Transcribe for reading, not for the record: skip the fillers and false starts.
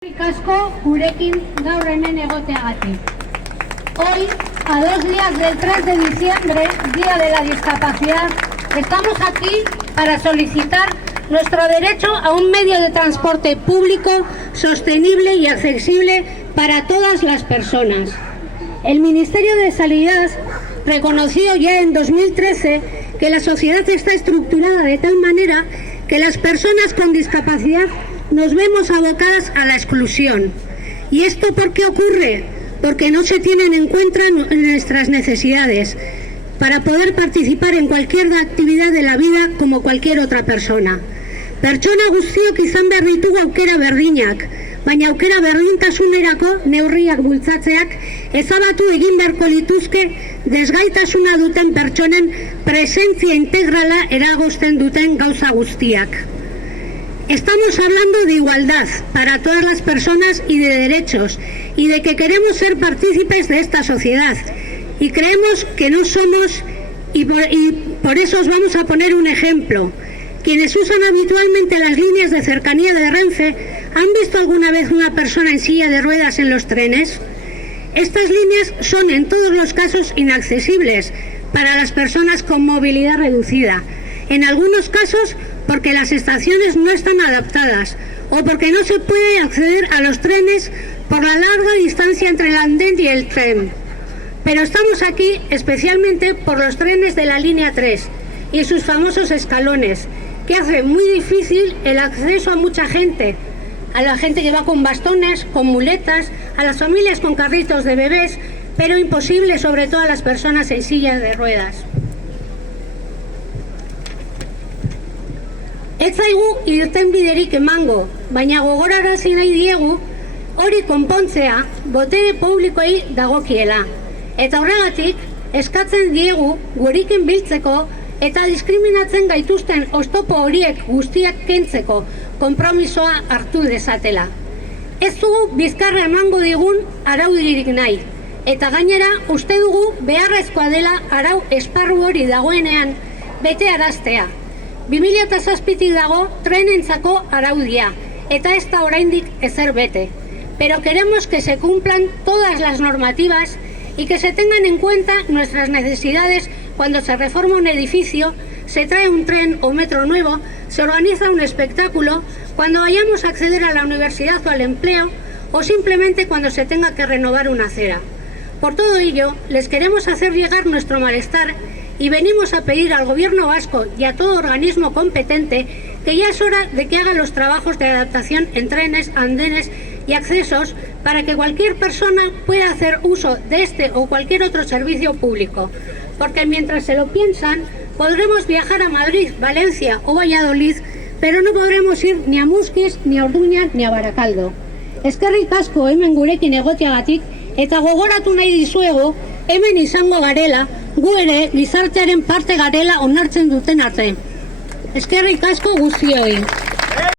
Asko gurekin gaur hemen egoteagatik. Hoy, a 2 días del 3 de diciembre, Día de la Discapacidad, estamos aquí para solicitar nuestro derecho a un medio de transporte público, sostenible y accesible para todas las personas. El Ministerio de Sanidad reconoció ya en 2013 que la sociedad está estructurada de tal manera que las personas con discapacidad nos vemos abocadas a la exclusión. ¿Y esto por qué ocurre? Porque no se tienen en cuenta nuestras necesidades para poder participar en cualquier actividad de la vida como cualquier otra persona. Pertsona guztiok izan behar ditugu aukera berdinak, baina aukera berdintasunerako neurriak bultzatzeak ezabatu egin beharko lituzke desgaitasuna duten pertsonen presentzia integrala eragozten duten gauza guztiak. Estamos hablando de igualdad para todas las personas y de derechos, y de que queremos ser partícipes de esta sociedad, y creemos que no somos, y por eso os vamos a poner un ejemplo. Quienes usan habitualmente las líneas de cercanía de Renfe, ¿han visto alguna vez una persona en silla de ruedas en los trenes? Estas líneas son en todos los casos inaccesibles para las personas con movilidad reducida. En algunos casos porque las estaciones no están adaptadas o porque no se puede acceder a los trenes por la larga distancia entre el andén y el tren. Pero estamos aquí especialmente por los trenes de la línea 3 y sus famosos escalones, que hace muy difícil el acceso a mucha gente, a la gente que va con bastones, con muletas, a las familias con carritos de bebés, pero imposible sobre todo a las personas en sillas de ruedas. Ez zaigu irtenbiderik emango, baina gogorarazi nahi diegu hori konpontzea botere publikoei dagokiela. Eta horregatik eskatzen diegu gurekin biltzeko eta diskriminatzen gaituzten oztopo horiek guztiak kentzeko konpromisoa hartu dezatela. Ez dugu bizkarra emango digun araudirik nahi, eta gainera uste dugu beharrezkoa dela arau esparru hori dagoenean bete araztea. 2007tik dago trenentzako araudia, eta ez da oraindik ezer bete. Pero queremos que se cumplan todas las normativas y que se tengan en cuenta nuestras necesidades cuando se reforma un edificio, se trae un tren o metro nuevo, se organiza un espectáculo, cuando vayamos a acceder a la universidad o al empleo, o simplemente cuando se tenga que renovar una acera. Por todo ello, les queremos hacer llegar nuestro malestar y venimos a pedir al Gobierno vasco y a todo organismo competente que ya es hora de que haga los trabajos de adaptación en trenes, andenes y accesos para que cualquier persona pueda hacer uso de este o cualquier otro servicio público. Porque mientras se lo piensan, podremos viajar a Madrid, Valencia o Valladolid, pero no podremos ir ni a Muskiz, ni a Orduña, ni a Barakaldo. Eskerrik asko hemen gurekin egoteagatik, eta gogoratu nahi dizuegu hemen izango garela, gu ere gizartearen parte garela onartzen duten arte. Eskerrik asko guztioi.